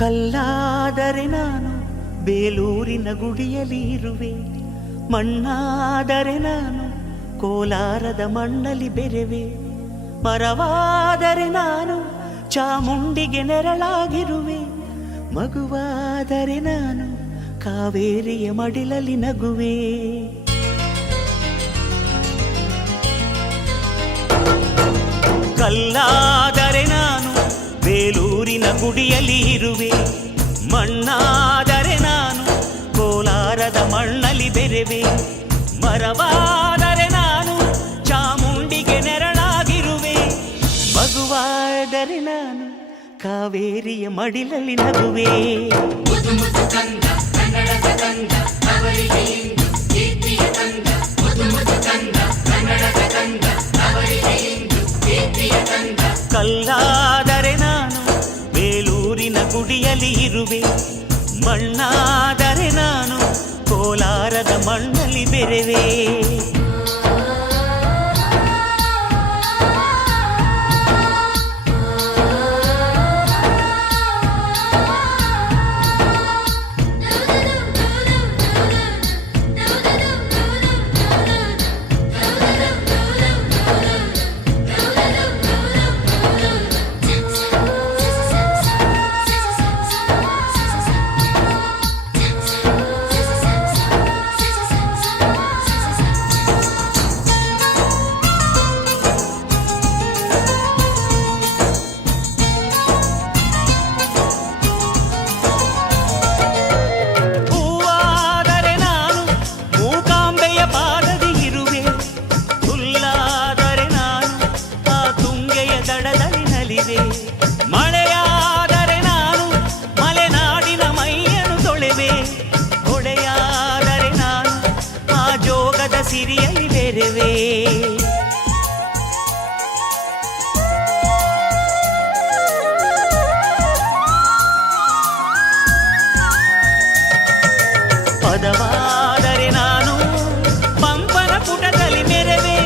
ಕಲ್ಲಾದರೆ ನಾನು ಬೇಲೂರಿನ ಗುಡಿಯಲ್ಲಿ ಇರುವೆ, ಮಣ್ಣಾದರೆ ನಾನು ಕೋಲಾರದ ಮಣ್ಣಲ್ಲಿ ಬೆರೆವೆ, ಮರವಾದರೆ ನಾನು ಚಾಮುಂಡಿಗೆ ನೆರಳಾಗಿರುವೆ, ಮಗುವಾದರೆ ನಾನು ಕಾವೇರಿಯ ಮಡಿಲಲ್ಲಿ ನಗುವೆ. ಕಲ್ಲಾದರೆ ನಾನು ಬೇಲೂರಿನ ಗುಡಿಯಲ್ಲಿ ಇರುವೆ, ಮಣ್ಣಾದರೆ ನಾನು ಕೋಲಾರದ ಮಣ್ಣಲ್ಲಿ ಬೆರೆವೆ, ಮರವಾದರೆ ನಾನು ಚಾಮುಂಡಿಗೆ ನೆರಳಾಗಿರುವೆ, ಮಗುವಾದರೆ ನಾನು ಕಾವೇರಿಯ ಮಡಿಲಲ್ಲಿ ನಗುವೆ. ಕಲ್ಲಾದರೆ ನಾನು ಬೇಲೂರಿನ ಗುಡಿಯಲ್ಲಿ ಇರುವೆ, ಮಣ್ಣಾದರೆ ನಾನು ಕೋಲಾರದ ಮಣ್ಣಲ್ಲಿ ಬೆರೆವೆ. ಮಳೆಯಾದರೆ ನಾನು ಮಲೆನಾಡಿನ ಮೈಯನ್ನು ತೊಳೆವೆ, ಹೊಳೆಯಾದರೆ ನಾನು ಆ ಜೋಗದ ಸಿರಿಯಲ್ಲಿ ಬೆರೆವೆ. ಪದವಾದರೆ ನಾನು ಪಂಪನ ಪುಟದಲ್ಲಿ ಮೆರೆವೆ,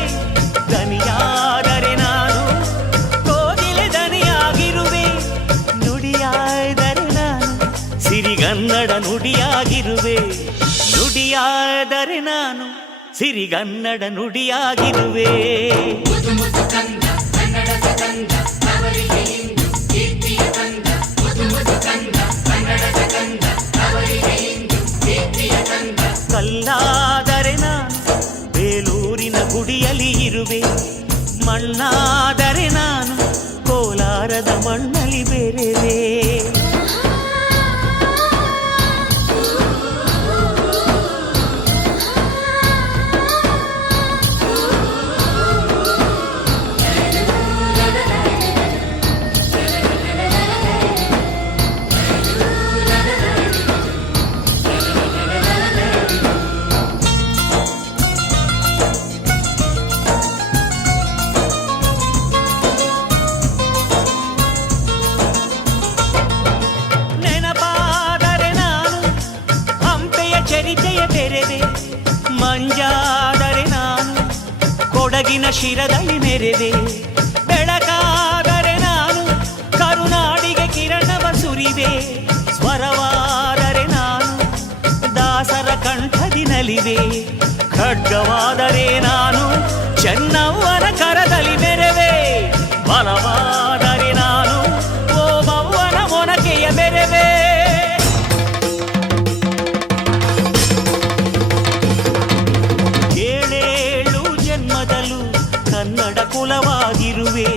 ದನಿಯಾದರೆ ನಾನು ಕೋಗಿಲೆ ದನಿಯಾಗಿರುವೆ, ನುಡಿಯಾದರೆ ನಾನು ಸಿರಿಗನ್ನಡ ನುಡಿಯಾಗಿರುವೆ, ನುಡಿಯಾದರೆ ನಾನು ಸಿರಿಗನ್ನಡ ನುಡಿಯಾಗಿರುವೆ. ಕಲ್ಲಾದರೆ ನಾನು ಬೇಲೂರಿನ ಗುಡಿಯಲ್ಲಿ ಇರುವೆ, ಮಣ್ಣಾದರೆ ನಾನು ಕೋಲಾರದ ಮಣ್ಣಲ್ಲಿ ಬೆರೆವೆ. ಚರಿತೆಯ ಬೆರೆವೆ, ಮಂಜಾದರೆ ನಾನು ಕೊಡಗಿನ ಶಿರದಲ್ಲಿ ಮೆರೆವೆ, ಬೆಳಕಾದರೆ ನಾನು ಕರುನಾಡಿಗೆ ಕಿರಣವ ಸುರಿವೆ, ಸ್ವರವಾದರೆ ನಾನು ದಾಸರ ಕಂಠದಿ ನಲಿವೆ, ಖಡ್ಗವಾದರೆ ನಾನು ಚೆನ್ನವ್ವನ ಕರದಲ್ಲಿ ಮೆರೆವೆ, ಬಲವಾದರೆ ನಾನು ಓಬವ್ವನ ಮೊನಕೆಯ ಬೆರೆವೆ. ಕನ್ನಡ ಕುಲವಾಗಿರುವೆ,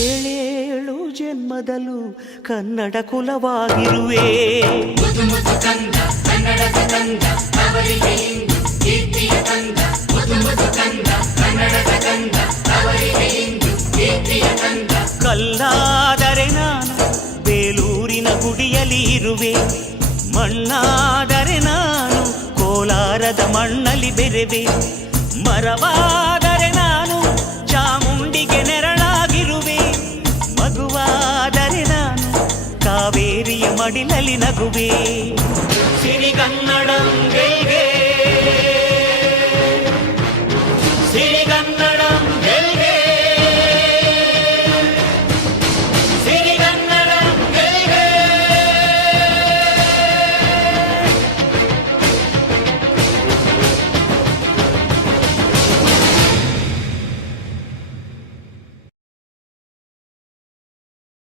ಏಳೇಳು ಜನ್ಮದಲ್ಲೂ ಕನ್ನಡ ಕುಲವಾಗಿರುವೆ. ಕಲ್ಲಾದರೆ ನಾನು ಬೇಲೂರಿನ ಗುಡಿಯಲ್ಲಿ ಇರುವೆ, ಮಣ್ಣಾದರೆ ನಾನು ಕೋಲಾರದ ಮಣ್ಣಲ್ಲಿ ಬೆರೆವೆ, ಮರವಾದರೆ ನಾನು ಚಾಮುಂಡಿಗೆ ನೆರಳಾಗಿರುವೆ, ಮಗುವಾದರೆ ನಾನು ಕಾವೇರಿಯ ಮಡಿಲಲ್ಲಿ ನಗುವೆ. ಸಿರಿಗನ್ನಡಂ ಗೆಲ್ಗೆ.